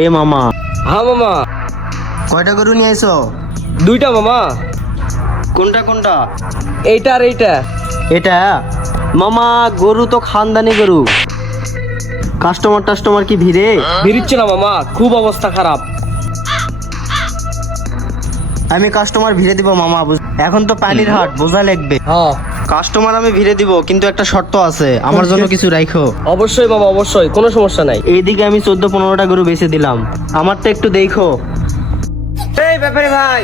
এ মামা। হ্যাঁ মামা। কয়টা গরু নিয়ে এসো দুইটা মামা। কোনটা কোনটা? এইটা আর এইটা। এটা? মামা গরু তো খানদানি গরু। কাস্টমার টাস্টমার কি ভিড়ে? ভিড়ছে না মামা খুব অবস্থা খারাপ। আমি কাস্টমার ভিড়ে দিব মামা এখন তো পানির হাট বোঝা লাগবে। হ্যাঁ কাস্টমার আমি ভিড়ে দিব কিন্তু একটা শর্ত আছে। আমার জন্য কিছু রাখো অবশ্যই মামা অবশ্যই কোনো সমস্যা নাই। এইদিকে আমি চোদ্দ পনেরোটা গরু বেচে দিলাম। আমারটা একটু দেখো। এই ব্যাপারে ভাই।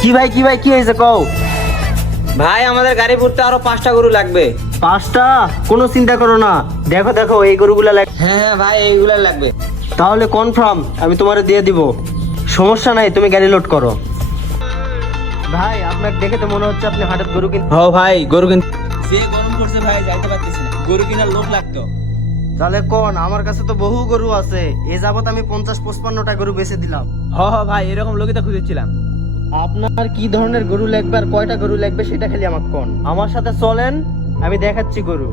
কি ভাই কি ভাই কি হয়েছে কও? ভাই আমাদের গাড়ি ভরতে আরও পাঁচটা গরু লাগবে। পাঁচটা? কোনো চিন্তা করো না। দেখো দেখো এই গরুগুলা লাগবে হ্যাঁ হ্যাঁ ভাই এইগুলা লাগবে। তাহলে কনফার্ম আমি তোমারে দিয়ে দিব। সমস্যা নাই তুমি গাড়ি লোড করো। ভাই আপনার দেখে তো মনে হচ্ছে আপনি হাটের গরু কিন হ ভাই গরু কিন যে গরম করছে ভাই যাইতে পারতেছি না। গরু কিনার লোক লাগতো। তাহলে কোন? আমার কাছে তো বহু গরু আছে। এ যাবত আমি পঞ্চাশ পঁচপান্নটা গরু বেচে দিলাম। হ হ ভাই এরকম লোকই তো খুঁজেছিলাম। আপনার কি ধরনের গরু লাগবে আর কয়টা গরু লাগবে সেটা খালি আমাকে কোন? আমার সাথে চলেন আমি দেখাচ্ছি গরু।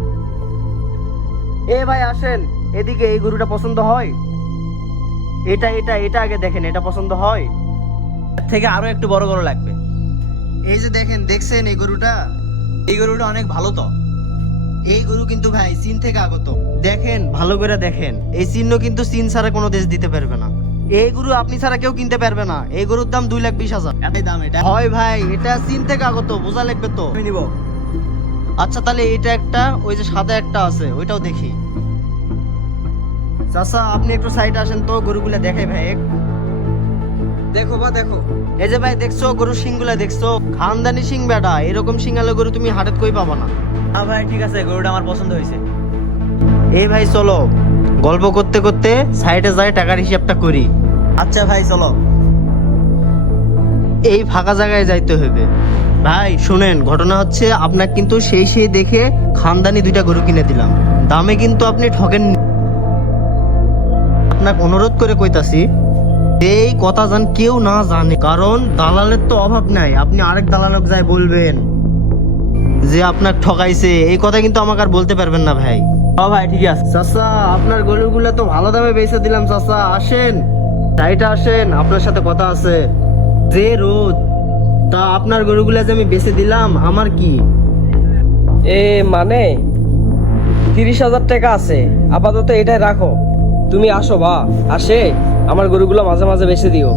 এ ভাই আসেন। এদিকে এই গরুটা পছন্দ হয়? এটা এটা এটা আগে দেখেন এটা পছন্দ হয়? থেকে আরও একটু বড় গরু লাগবে। এই যে দেখেন দেখছেন এই গরুটা? এই গরুটা অনেক ভালো তো। এই গরু কিন্তু ভাই চীন থেকে আগত। দেখেন ভালো করে দেখেন। এই চিহ্ন কিন্তু চীন ছাড়া কোনো দেশ দিতে পারবে না। এই গরু আপনি ছাড়া কেউ কিনতে পারবে না। এই গরুর দাম দুই লাখ বিশ হাজার। এতই দাম এটা? হয় ভাই এটা চীন থেকে আগত বোঝা লাগবে তো। নিব। আচ্ছা তাহলে এটা একটা ওই যে সাদা একটা আছে ওইটাও দেখি। চাচা আপনি একটু সাইডে আসেন তো গরুগুলা দেখাই ভাই দেখো বা দেখো। এই যে ভাই দেখছ গরুর শিংগুলা দেখছ? খানদানি শিং বেটা এরকম শিঙালে গরু তুমি হাটেত কই পাবা না। হ্যাঁ ভাই ঠিক আছে গরুটা আমার পছন্দ হয়েছে। এই ভাই চলো। গল্প করতে করতে সাইডে যাই টাকার হিসাবটা করি। আচ্ছা ভাই চলো। এই ফাঁকা জায়গায় যাইতে হবে ভাই শুনেন ঘটনা হচ্ছে আপনার কিন্তু সেই সেই দেখে খানদানি দুইটা গরু কিনে দিলাম। দামে কিন্তু আপনি ঠকেন আপনাকে অনুরোধ করে কইতাছি এই কথা জান কেউ না জানে কারণ দালালের তো অভাব নাই। আপনি আরেক দালালক যায় বলবেন যে আপনার ঠকাইছে। এই কথা কিন্তু আমাকে আর বলতে পারবেন না ভাই। হ ভাই ঠিক আছে। চাচা আপনার গরুগুলো তো ভালো দামে বেচে দিলাম চাচা। আসেন সাইডে আসেন আপনার সাথে কথা আছে। যে রোদ তা আপনার গরুগুলো যে আমি বেচে দিলাম আমার কি? এ মানে? তিরিশ হাজার টাকা আছে। আপাতত এটাই রাখো। তুমি আসো বা। আসে আমার গরুগুলো মাঝে মাঝে বেছে দিও।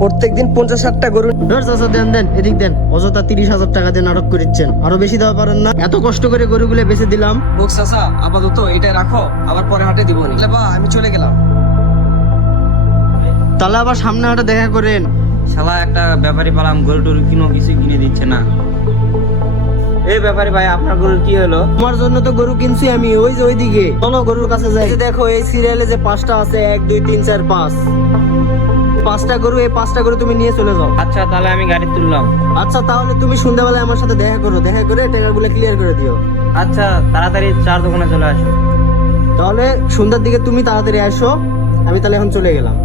প্রত্যেকদিন পঞ্চাশ ষাটটা গরু ধর চাচা দেন দেন এদিক দেন। অযথা তিরিশ হাজার টাকা দিয়ে নাটক করিচ্ছেন। আরও বেশি দেওয়া পারেন না। এত কষ্ট করে গরুগুলো বেচে দিলাম। হোক চাচা আপাতত এটাই রাখো আবার পরে হাটে দিব নি। বা আমি চলে গেলাম। তাহলে আবার সামনে হাটে দেখা করেন। শালা একটা ব্যাপারী পালাম গরু টরু কিনো কিছু কিনে দিচ্ছে না। এই ব্যাপারে ভাই আপনার গরুর কি হলো? তোমার জন্য তো গরু কিনছি আমি ওই যে ওইদিকে। চলো গরুর কাছে যাই। দেখো এই সিরিয়ালে যে পাঁচটা আছে এক দুই তিন চার পাঁচ। পাঁচটা গরু এই পাঁচটা গরু তুমি নিয়ে চলে যাও। আচ্ছা তাহলে আমি গাড়ি তুললাম। আচ্ছা তাহলে তুমি সন্ধ্যাবেলায় আমার সাথে দেখা করো দেখা করে টাকাগুলো ক্লিয়ার করে দিও। আচ্ছা তাড়াতাড়ি চার দোকানে চলে আসো। তাহলে সন্ধ্যার দিকে তুমি তাড়াতাড়ি আসো আমি তাহলে এখন চলে গেলাম।